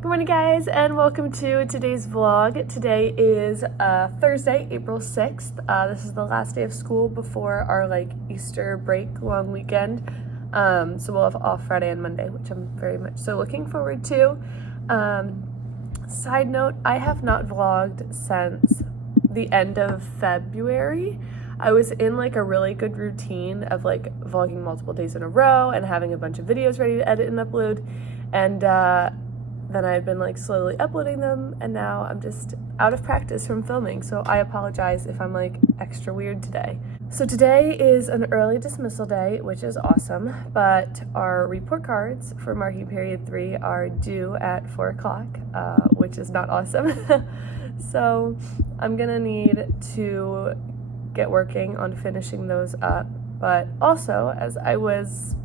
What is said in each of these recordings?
Good morning, guys, and welcome to today's vlog. Today is Thursday, April 6th. This is the last day of school before our Easter break long weekend. So we'll have off Friday and Monday, which I'm very much so looking forward to. Side note, I have not vlogged since the end of February. I was in a really good routine of vlogging multiple days in a row and having a bunch of videos ready to edit and upload, and then I've been slowly uploading them, and now I'm just out of practice from filming, so I apologize if I'm extra weird today. So today is an early dismissal day, which is awesome, but our report cards for marking period 3 are due at 4 o'clock, which is not awesome. So I'm gonna need to get working on finishing those up, but also as I was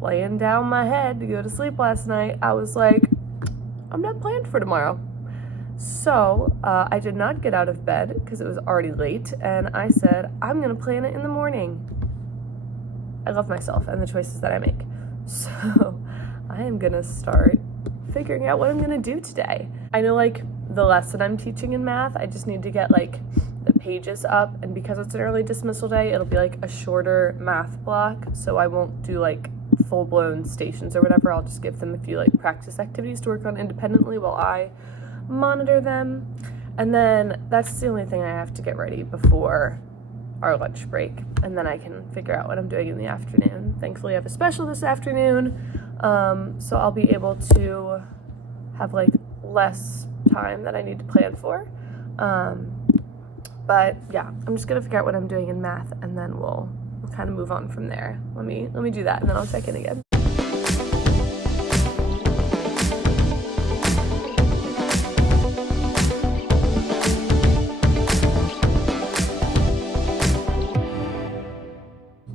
laying down my head to go to sleep last night, I was like, I'm not planned for tomorrow. So I did not get out of bed because it was already late, and I said, I'm gonna plan it in the morning. I love myself and the choices that I make. So I am gonna start figuring out what I'm gonna do today. I know the lesson I'm teaching in math, I just need to get the pages up, and because it's an early dismissal day, it'll be a shorter math block, so I won't do full-blown stations or whatever. I'll just give them a few practice activities to work on independently while I monitor them, and then that's the only thing I have to get ready before our lunch break, and then I can figure out what I'm doing in the afternoon. Thankfully I have a special this afternoon, so I'll be able to have less time that I need to plan for, but yeah, I'm just gonna figure out what I'm doing in math, and then we'll kind of move on from there. Let me do that, and then I'll check in again.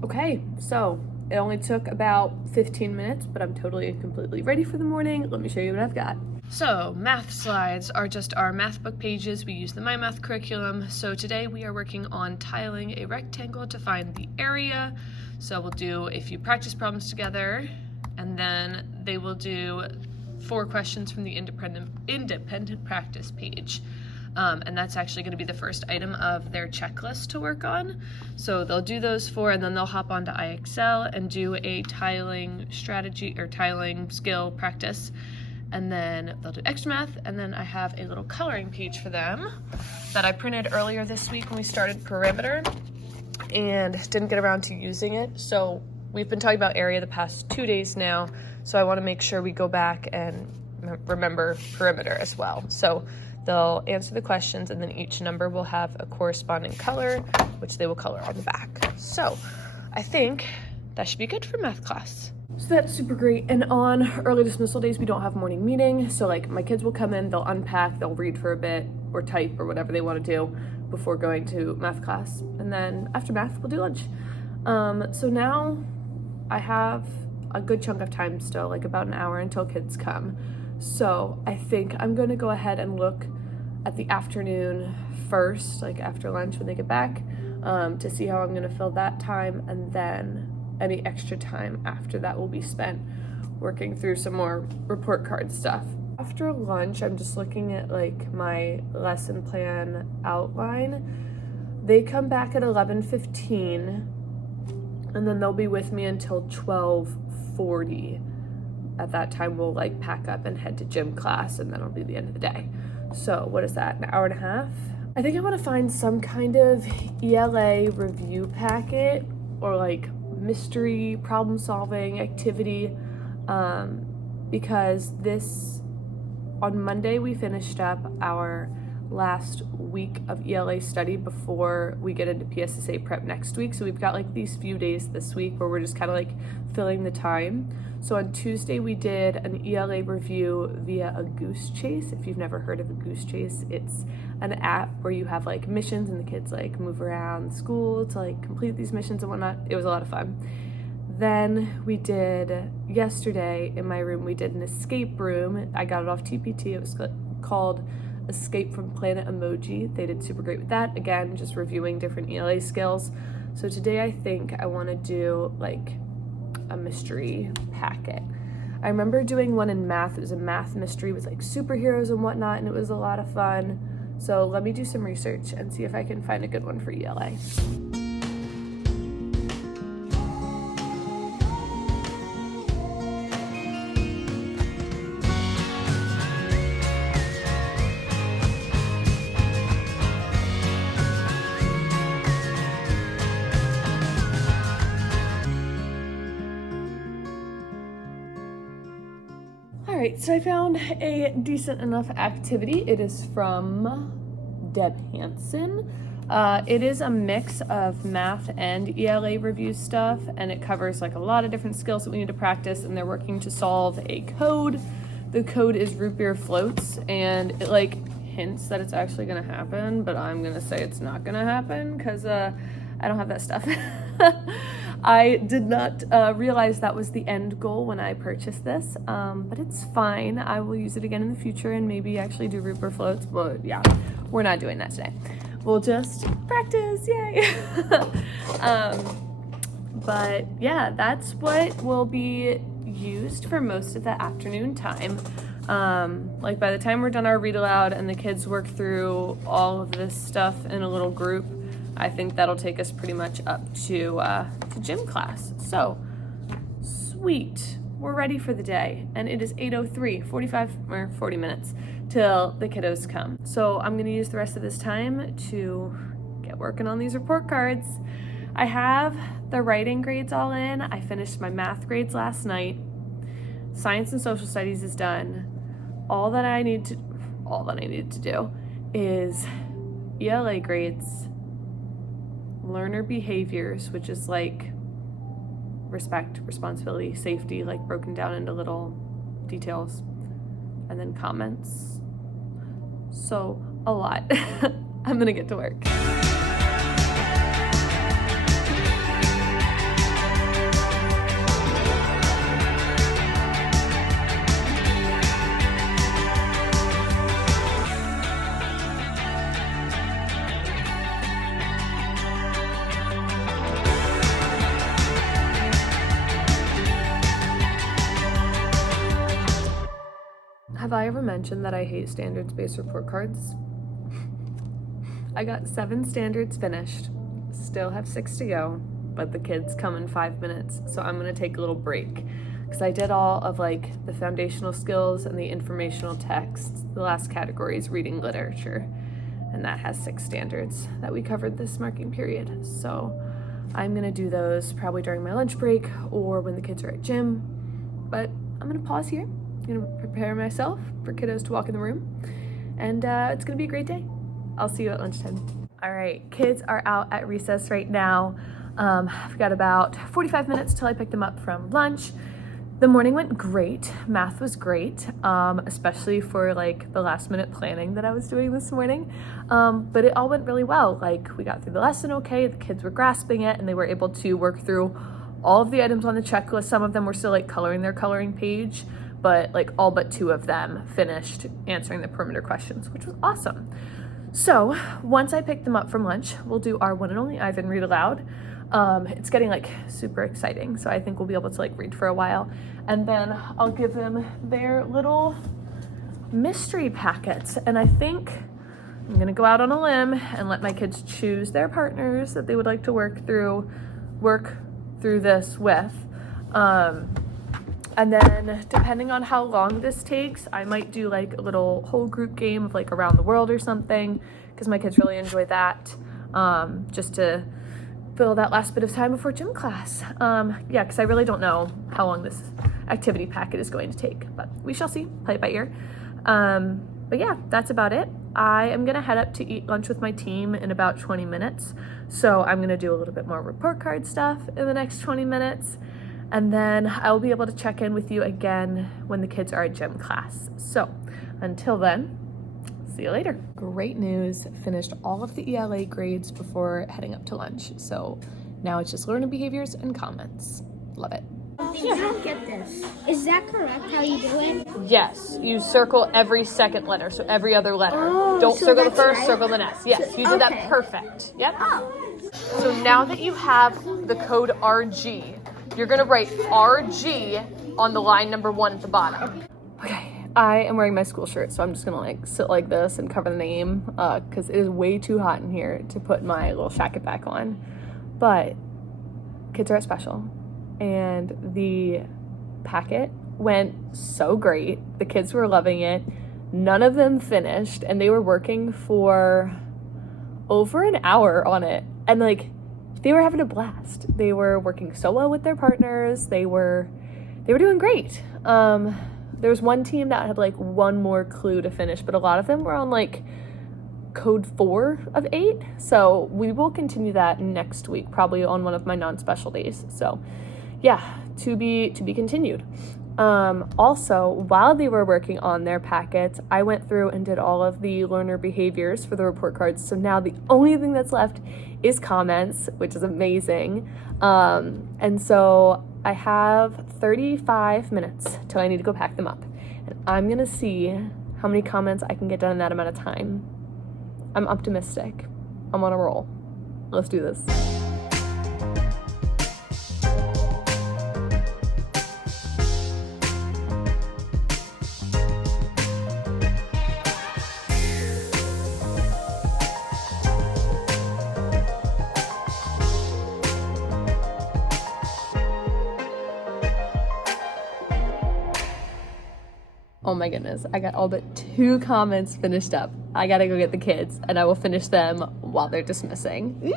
Okay, so it only took about 15 minutes, but I'm totally and completely ready for the morning. Let me show you what I've got. So math slides are just our math book pages. We use the My Math curriculum. So today we are working on tiling a rectangle to find the area. So we'll do a few practice problems together, and then they will do 4 questions from the independent practice page. And that's actually going to be the first item of their checklist to work on. So they'll do those 4, and then they'll hop onto iExcel and do a tiling strategy or tiling skill practice. And then they'll do extra math, and then I have a little coloring page for them that I printed earlier this week when we started perimeter and didn't get around to using it. So we've been talking about area the past 2 days now, so I want to make sure we go back and remember perimeter as well. So they'll answer the questions, and then each number will have a corresponding color, which they will color on the back. So I think that should be good for math class. So that's super great. And on early dismissal days, we don't have morning meeting. So my kids will come in, they'll unpack, they'll read for a bit or type or whatever they want to do before going to math class. And then after math, we'll do lunch. So now I have a good chunk of time still, about an hour until kids come. So I think I'm going to go ahead and look at the afternoon first, after lunch when they get back, to see how I'm going to fill that time, and then any extra time after that will be spent working through some more report card stuff. After lunch, I'm just looking at my lesson plan outline. They come back at 11:15, and then they'll be with me until 12:40. At that time, we'll pack up and head to gym class, and then it'll be the end of the day. So what is that, an hour and a half? I think I want to find some kind of ELA review packet or mystery problem solving activity, because on Monday we finished up our last week of ELA study before we get into PSSA prep next week. So we've got these few days this week where we're just kind of filling the time. So on Tuesday we did an ELA review via a Goose Chase. If you've never heard of a Goose Chase, it's an app where you have missions, and the kids move around school to complete these missions and whatnot. It was a lot of fun. Then we did yesterday in my room, we did an escape room. I got it off TPT. It was called Escape from Planet Emoji. They did super great with that. Again, just reviewing different ELA skills. So today I think I want to do a mystery packet. I remember doing one in math. It was a math mystery with like superheroes and whatnot, and it was a lot of fun. So let me do some research and see if I can find a good one for ELA. Alright, so I found a decent enough activity. It is from Deb Hansen. It is a mix of math and ELA review stuff, and it covers like a lot of different skills that we need to practice, and they're working to solve a code. The code is root beer floats, and it like hints that it's actually gonna happen, but I'm gonna say it's not gonna happen because I don't have that stuff. I did not realize that was the end goal when I purchased this, but it's fine. I will use it again in the future and maybe actually do root beer floats, but yeah, we're not doing that today. We'll just practice, yay! But yeah, that's what will be used for most of the afternoon time. Like by the time we're done our read aloud and the kids work through all of this stuff in a little group, I think that'll take us pretty much up to gym class. So, sweet. We're ready for the day. And it is 8:03, 40 minutes till the kiddos come. So I'm gonna use the rest of this time to get working on these report cards. I have the writing grades all in. I finished my math grades last night. Science and social studies is done. All that I needed to do is ELA grades, learner behaviors, which is like respect, responsibility, safety, like broken down into little details, and then comments. So a lot. I'm gonna get to work. Have I ever mentioned that I hate standards-based report cards? I got 7 standards finished, still have 6 to go, but the kids come in 5 minutes, so I'm gonna take a little break because I did all of like the foundational skills and the informational texts. The last category is reading literature, and that has 6 standards that we covered this marking period. So I'm gonna do those probably during my lunch break or when the kids are at gym, but I'm gonna pause here. I'm gonna prepare myself for kiddos to walk in the room, and it's gonna be a great day. I'll see you at lunchtime. All right, kids are out at recess right now. I've got about 45 minutes till I pick them up from lunch. The morning went great. Math was great, especially for like the last minute planning that I was doing this morning. But it all went really well. Like we got through the lesson okay, the kids were grasping it, and they were able to work through all of the items on the checklist. Some of them were still like coloring their coloring page, but like all but 2 of them finished answering the perimeter questions, which was awesome. So once I pick them up from lunch, we'll do our one and only Ivan read aloud. It's getting like super exciting, so I think we'll be able to like read for a while, and then I'll give them their little mystery packets. And I think I'm gonna go out on a limb and let my kids choose their partners that they would like to work through this with. And then depending on how long this takes, I might do like a little whole group game of like around the world or something, because my kids really enjoy that, just to fill that last bit of time before gym class. Yeah, because I really don't know how long this activity packet is going to take, but we shall see, play it by ear. But yeah, that's about it. I am gonna head up to eat lunch with my team in about 20 minutes. So I'm gonna do a little bit more report card stuff in the next 20 minutes. And then I'll be able to check in with you again when the kids are at gym class. So until then, see you later. Great news, finished all of the ELA grades before heading up to lunch. So now it's just learning behaviors and comments. Love it. I don't get this. Is that correct how you do it? Yes, you circle every second letter, so every other letter. Oh, Don't so circle the that's first, right. circle the next. Yes, you did that perfect. Yep. Oh. So now that you have the code RG, you're gonna write RG on the line number 1 at the bottom. Okay, I am wearing my school shirt, so I'm just gonna like sit like this and cover the name because it is way too hot in here to put my little jacket back on. But kids are at special, and the packet went so great. The kids were loving it. None of them finished, and they were working for over an hour on it, and like they were having a blast. They were working solo with their partners. They were doing great. There was one team that had like one more clue to finish, but a lot of them were on like code 4 of 8. So we will continue that next week, probably on one of my non-special days. So yeah, to be continued. Also, while they were working on their packets, I went through and did all of the learner behaviors for the report cards. So now the only thing that's left is comments, which is amazing. And so I have 35 minutes till I need to go pack them up. And I'm gonna see how many comments I can get done in that amount of time. I'm optimistic. I'm on a roll. Let's do this. Oh my goodness, I got all but 2 comments finished up. I gotta go get the kids and I will finish them while they're dismissing.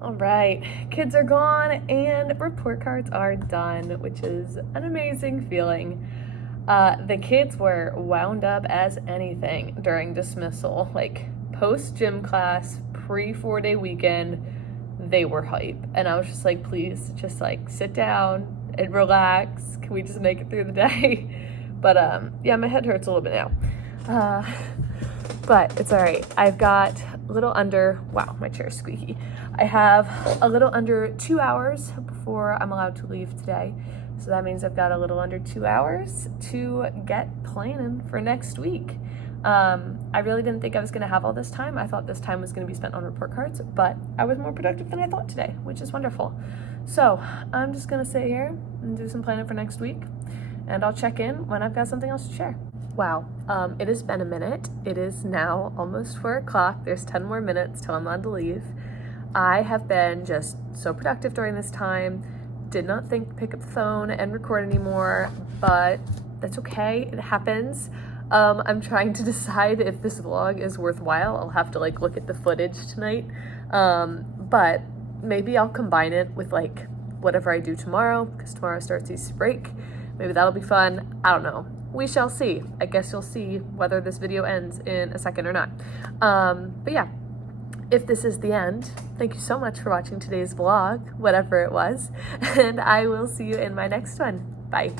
All right, kids are gone and report cards are done, which is an amazing feeling. The kids were wound up as anything during dismissal, like post gym class, pre 4-day weekend, they were hype. And I was just like, please just like sit down and relax. Can we just make it through the day? But yeah, my head hurts a little bit now. But it's all right. I've got a little under, wow, my chair's squeaky. I have a little under 2 hours before I'm allowed to leave today. So that means I've got a little under 2 hours to get planning for next week. I really didn't think I was gonna have all this time. I thought this time was gonna be spent on report cards, but I was more productive than I thought today, which is wonderful. So I'm just gonna sit here and do some planning for next week. And I'll check in when I've got something else to share. Wow, it has been a minute. It is now almost 4 o'clock. There's 10 more minutes till I'm on to leave. I have been just so productive during this time. Did not think to pick up the phone and record anymore, but that's okay, it happens. I'm trying to decide if this vlog is worthwhile. I'll have to like look at the footage tonight. But maybe I'll combine it with like whatever I do tomorrow, because tomorrow starts Easter break. Maybe that'll be fun. I don't know. We shall see. I guess you'll see whether this video ends in a second or not. But yeah, if this is the end, thank you so much for watching today's vlog, whatever it was, and I will see you in my next one. Bye.